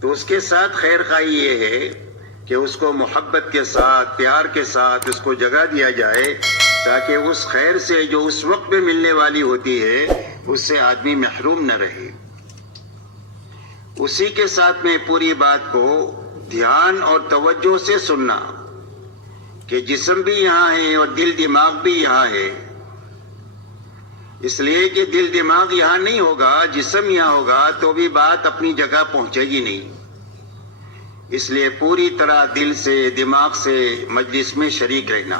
تو اس کے ساتھ خیر خواہی یہ ہے کہ اس کو محبت کے ساتھ، پیار کے ساتھ اس کو جگہ دیا جائے، تاکہ اس خیر سے جو اس وقت میں ملنے والی ہوتی ہے اس سے آدمی محروم نہ رہے۔ اسی کے ساتھ میں پوری بات کو دھیان اور توجہ سے سننا کہ جسم بھی یہاں ہے اور دل دماغ بھی یہاں ہے، اس لیے کہ دل دماغ یہاں نہیں ہوگا، جسم یہاں ہوگا تو بھی بات اپنی جگہ پہنچے گی نہیں۔ اس لیے پوری طرح دل سے، دماغ سے مجلس میں شریک رہنا،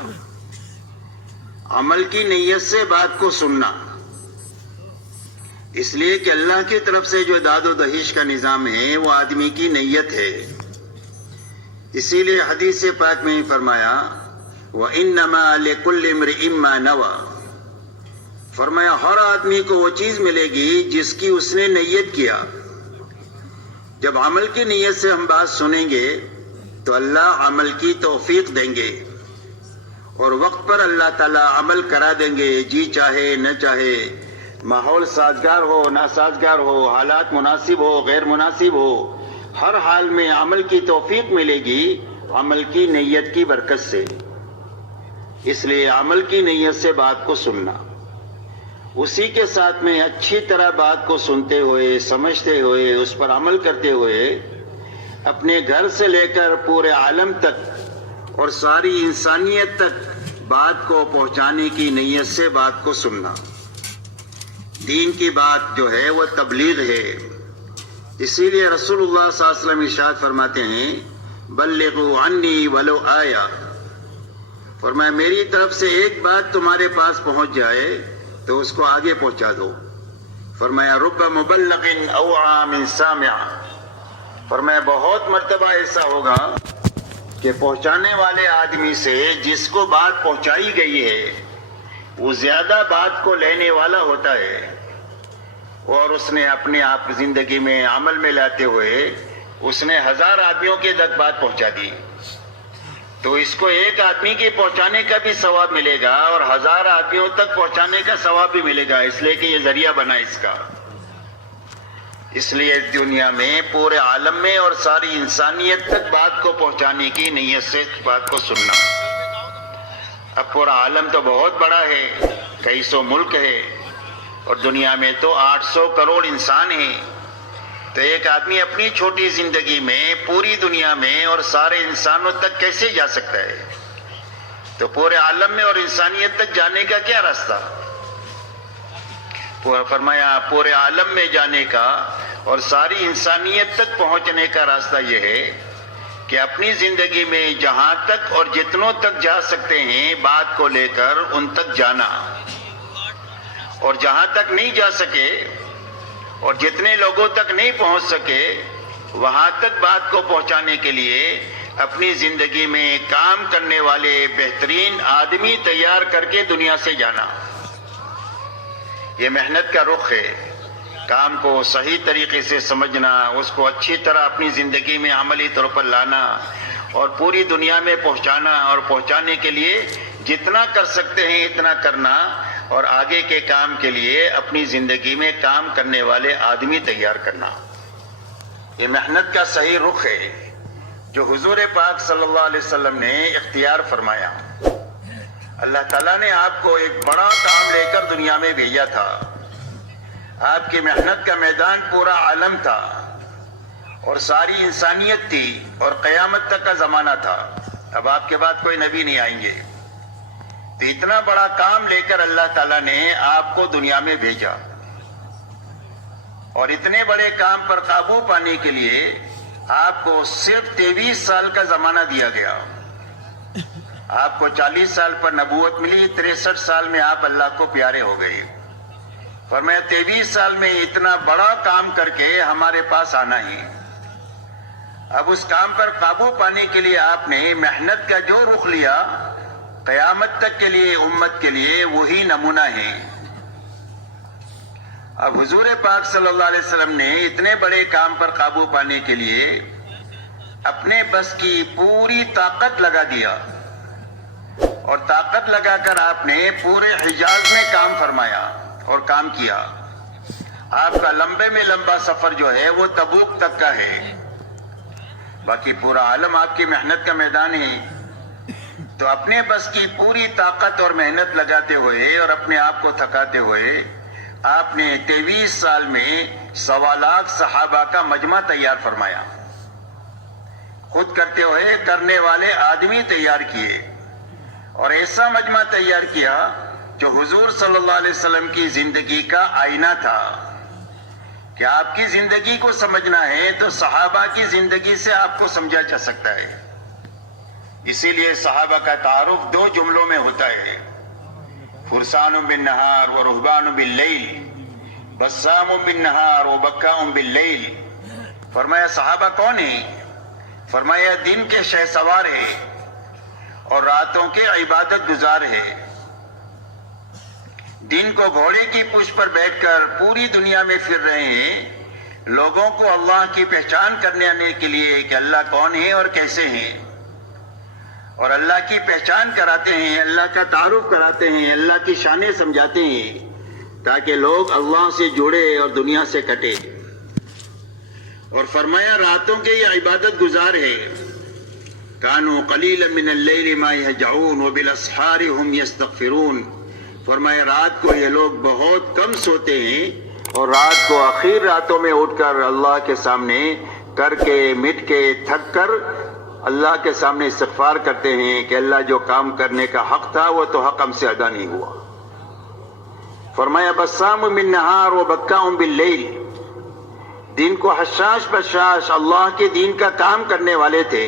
عمل کی نیت سے بات کو سننا، اس لیے کہ اللہ کی طرف سے جو داد و دہیش کا نظام ہے وہ آدمی کی نیت ہے۔ اسی لیے حدیث پاک میں فرمایا وَإِنَّمَا لِكُلِّ امْرِئٍ مَّا نَوَىٰ، فرمایا ہر آدمی کو وہ چیز ملے گی جس کی اس نے نیت کیا۔ جب عمل کی نیت سے ہم بات سنیں گے تو اللہ عمل کی توفیق دیں گے، اور وقت پر اللہ تعالیٰ عمل کرا دیں گے، جی چاہے نہ چاہے، ماحول سازگار ہو ناسازگار ہو، حالات مناسب ہو غیر مناسب ہو، ہر حال میں عمل کی توفیق ملے گی عمل کی نیت کی برکت سے۔ اس لیے عمل کی نیت سے بات کو سننا، اسی کے ساتھ میں اچھی طرح بات کو سنتے ہوئے، سمجھتے ہوئے، اس پر عمل کرتے ہوئے اپنے گھر سے لے کر پورے عالم تک اور ساری انسانیت تک بات کو پہنچانے کی نیت سے بات کو سننا۔ دین کی بات جو ہے وہ تبلیغ ہے، اسی لیے رسول اللہ صلی اللہ علیہ وسلم ارشاد فرماتے ہیں بلغوا عنی ولو آیا، فرمایا میری طرف سے ایک بات تمہارے پاس پہنچ جائے تو اس کو آگے پہنچا دو۔ فرمایا رب مبلغ اوعى من سامع، فرمایا بہت مرتبہ ایسا ہوگا کہ پہنچانے والے آدمی سے جس کو بات پہنچائی گئی ہے وہ زیادہ بات کو لینے والا ہوتا ہے، اور اس نے اپنے آپ زندگی میں عمل میں لاتے ہوئے اس نے 1000 آدمیوں کے تک بات پہنچا دی، تو اس کو ایک آدمی کے پہنچانے کا بھی ثواب ملے گا اور 1000 آدمیوں تک پہنچانے کا ثواب بھی ملے گا، اس لیے کہ یہ ذریعہ بنا اس کا۔ اس لیے دنیا میں پورے عالم میں اور ساری انسانیت تک بات کو پہنچانے کی نیت سے بات کو سننا۔ اب پورا عالم تو بہت بڑا ہے، کئی سو ملک ہے، اور دنیا میں تو 800 کروڑ انسان ہیں، تو ایک آدمی اپنی چھوٹی زندگی میں پوری دنیا میں اور سارے انسانوں تک کیسے جا سکتا ہے؟ تو پورے عالم میں اور انسانیت تک جانے کا کیا راستہ؟ فرمایا پورے عالم میں جانے کا اور ساری انسانیت تک پہنچنے کا راستہ یہ ہے کہ اپنی زندگی میں جہاں تک اور جتنوں تک جا سکتے ہیں بات کو لے کر ان تک جانا، اور جہاں تک نہیں جا سکے اور جتنے لوگوں تک نہیں پہنچ سکے وہاں تک بات کو پہنچانے کے لیے اپنی زندگی میں کام کرنے والے بہترین آدمی تیار کر کے دنیا سے جانا۔ یہ محنت کا رخ ہے، کام کو صحیح طریقے سے سمجھنا، اس کو اچھی طرح اپنی زندگی میں عملی طور پر لانا اور پوری دنیا میں پہنچانا، اور پہنچانے کے لیے جتنا کر سکتے ہیں اتنا کرنا، اور آگے کے کام کے لیے اپنی زندگی میں کام کرنے والے آدمی تیار کرنا۔ یہ محنت کا صحیح رخ ہے جو حضور پاک صلی اللہ علیہ وسلم نے اختیار فرمایا۔ اللہ تعالیٰ نے آپ کو ایک بڑا کام لے کر دنیا میں بھیجا تھا، آپ کی محنت کا میدان پورا عالم تھا اور ساری انسانیت تھی اور قیامت تک کا زمانہ تھا، اب آپ کے بعد کوئی نبی نہیں آئیں گے، تو اتنا بڑا کام لے کر اللہ تعالیٰ نے آپ کو دنیا میں بھیجا، اور اتنے بڑے کام پر قابو پانے کے لیے آپ کو صرف 23 سال کا زمانہ دیا گیا۔ آپ کو 40 سال پر نبوت ملی، 63 سال میں آپ اللہ کو پیارے ہو گئے۔ فرمایا 23 سال میں اتنا بڑا کام کر کے ہمارے پاس آنا ہی، اب اس کام پر قابو پانے کے لیے آپ نے محنت کا جو رخ لیا قیامت تک کے لیے امت کے لیے وہی نمونہ ہے۔ اب حضور پاک صلی اللہ علیہ وسلم نے اتنے بڑے کام پر قابو پانے کے لیے اپنے بس کی پوری طاقت لگا دیا، اور طاقت لگا کر آپ نے پورے حجاز میں کام فرمایا اور کام کیا۔ آپ کا لمبے میں لمبا سفر جو ہے وہ تبوک تک کا ہے، باقی پورا عالم آپ کی محنت کا میدان ہے۔ تو اپنے بس کی پوری طاقت اور محنت لگاتے ہوئے اور اپنے آپ کو تھکاتے ہوئے آپ نے 23 سال میں 1.25 لاکھ صحابہ کا مجمع تیار فرمایا، خود کرتے ہوئے کرنے والے آدمی تیار کیے، اور ایسا مجمع تیار کیا جو حضور صلی اللہ علیہ وسلم کی زندگی کا آئینہ تھا کہ آپ کی زندگی کو سمجھنا ہے تو صحابہ کی زندگی سے آپ کو سمجھا جا سکتا ہے۔ اسی لیے صحابہ کا تعارف 2 جملوں میں ہوتا ہے، فرسان بالنہار و رہبان باللیل، بسام بالنہار و بکاء باللیل۔ فرمایا صحابہ کون ہیں؟ فرمایا دن کے شہ سوار ہیں اور راتوں کے عبادت گزار ہیں۔ دن کو گھوڑے کی پشت پر بیٹھ کر پوری دنیا میں پھر رہے ہیں، لوگوں کو اللہ کی پہچان کرنے کے لیے کہ اللہ کون ہے اور کیسے ہیں، اور اللہ کی پہچان کراتے ہیں، اللہ کا تعارف کراتے ہیں، اللہ کی شانیں سمجھاتے ہیں تاکہ لوگ اللہ سے جڑے اور دنیا سے کٹے۔ اور فرمایا راتوں کے یہ عبادت گزار ہے، کانوا قلیلا من اللیل ما یہجعون وبالاسحار هم یستغفرون۔ فرمایا رات کو یہ لوگ بہت کم سوتے ہیں اور رات کو آخر راتوں میں اٹھ کر اللہ کے سامنے کر کے مٹ کے تھک کر اللہ کے سامنے استغفار کرتے ہیں کہ اللہ جو کام کرنے کا حق تھا وہ تو حق ہم سے ادا نہیں ہوا۔ فرمایا بسام بالنہار و بکاء باللیل، دن کو حشاش بشاش اللہ کے دین کا کام کرنے والے تھے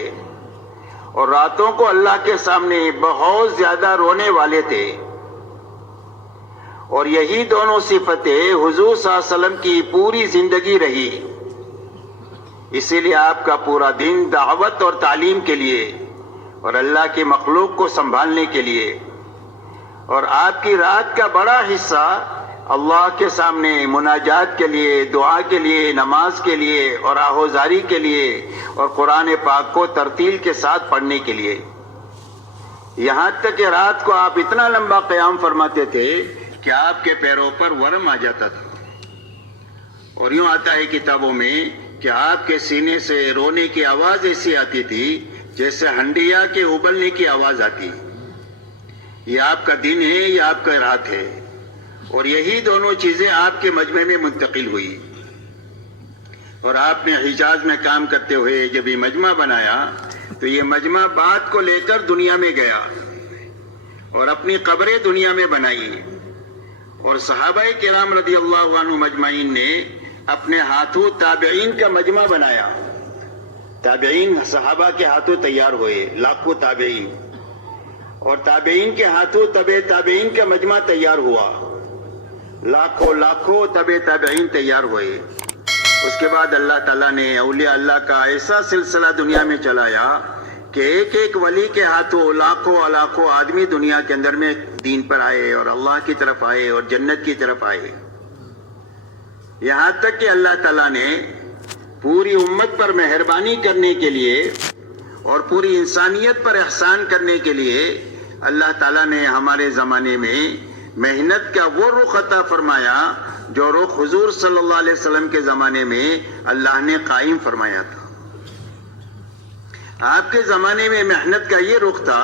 اور راتوں کو اللہ کے سامنے بہت زیادہ رونے والے تھے، اور یہی دونوں صفتیں حضور صلی اللہ علیہ وسلم کی پوری زندگی رہی۔ اسی لیے آپ کا پورا دن دعوت اور تعلیم کے لیے اور اللہ کی مخلوق کو سنبھالنے کے لیے، اور آپ کی رات کا بڑا حصہ اللہ کے سامنے مناجات کے لیے، دعا کے لیے، نماز کے لیے اور آہوزاری کے لیے اور قرآن پاک کو ترتیل کے ساتھ پڑھنے کے لیے۔ یہاں تک کہ رات کو آپ اتنا لمبا قیام فرماتے تھے کہ آپ کے پیروں پر ورم آ جاتا تھا، اور یوں آتا ہے کتابوں میں کہ آپ کے سینے سے رونے کی آواز ایسی آتی تھی جیسے ہنڈیا کے ابلنے کی آواز آتی۔ یہ آپ کا دن ہے، یہ آپ کا رات ہے، اور یہی دونوں چیزیں آپ کے مجمع میں منتقل ہوئی، اور آپ نے حجاز میں کام کرتے ہوئے جب یہ مجمع بنایا تو یہ مجمع بات کو لے کر دنیا میں گیا اور اپنی قبریں دنیا میں بنائی، اور صحابہ کرام رضی اللہ عنہ مجمعین نے اپنے ہاتھوں تابعین کا مجمع بنایا۔ تابعین صحابہ کے ہاتھوں تیار ہوئے، لاکھوں تابعین، اور تابعین کے ہاتھوں تبع تابعین کا مجمع تیار ہوا، لاکھوں تبع تابعین تیار ہوئے۔ اس کے بعد اللہ تعالیٰ نے اولیاء اللہ کا ایسا سلسلہ دنیا میں چلایا کہ ایک ایک ولی کے ہاتھوں لاکھوں آدمی دنیا کے اندر میں دین پر آئے اور اللہ کی طرف آئے اور جنت کی طرف آئے، یہاں تک کہ اللہ تعالیٰ نے پوری امت پر مہربانی کرنے کے لیے اور پوری انسانیت پر احسان کرنے کے لیے اللہ تعالیٰ نے ہمارے زمانے میں محنت کا وہ رخ عطا فرمایا جو رخ حضور صلی اللہ علیہ وسلم کے زمانے میں اللہ نے قائم فرمایا تھا۔ آپ کے زمانے میں محنت کا یہ رخ تھا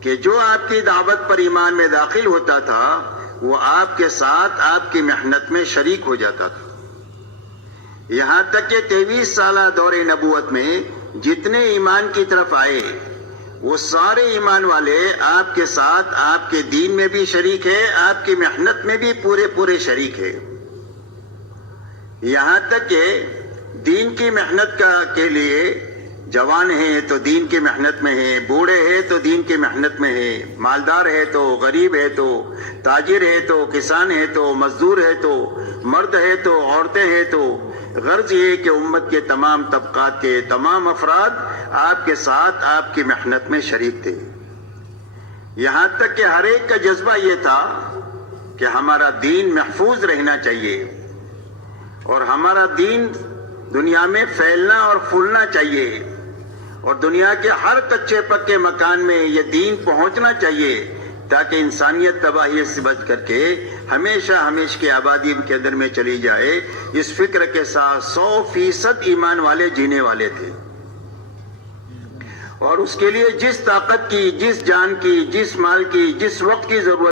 کہ جو آپ کی دعوت پر ایمان میں داخل ہوتا تھا وہ آپ کے ساتھ آپ کی محنت میں شریک ہو جاتا تھا، یہاں تک کہ 23 سالہ دور نبوت میں جتنے ایمان کی طرف آئے وہ سارے ایمان والے آپ کے ساتھ آپ کے دین میں بھی شریک ہے، آپ کی محنت میں بھی پورے شریک ہے، یہاں تک کہ دین کی محنت کے لیے جوان ہے تو دین کی محنت میں ہے، بوڑھے ہیں تو دین کی محنت میں ہے، مالدار ہے تو غریب ہے تو تاجر ہے تو کسان ہے تو مزدور ہے تو مرد ہے تو عورتیں ہیں تو غرض یہ کہ امت کے تمام طبقات کے تمام افراد آپ کے ساتھ آپ کی محنت میں شریک تھے، یہاں تک کہ ہر ایک کا جذبہ یہ تھا کہ ہمارا دین محفوظ رہنا چاہیے اور ہمارا دین دنیا میں پھیلنا اور پھولنا چاہیے، اور دنیا کے ہر کچے پکے مکان میں یہ دین پہنچنا چاہیے تاکہ انسانیت تباہی سے بچ کر کے ہمیشہ ہمیشہ کی آبادی کے اندر میں چلی جائے، اس فکر کے ساتھ 100% ایمان والے جینے والے تھے، اور اس کے لیے جس طاقت کی، جس جان کی، جس مال کی، جس وقت کی ضرورت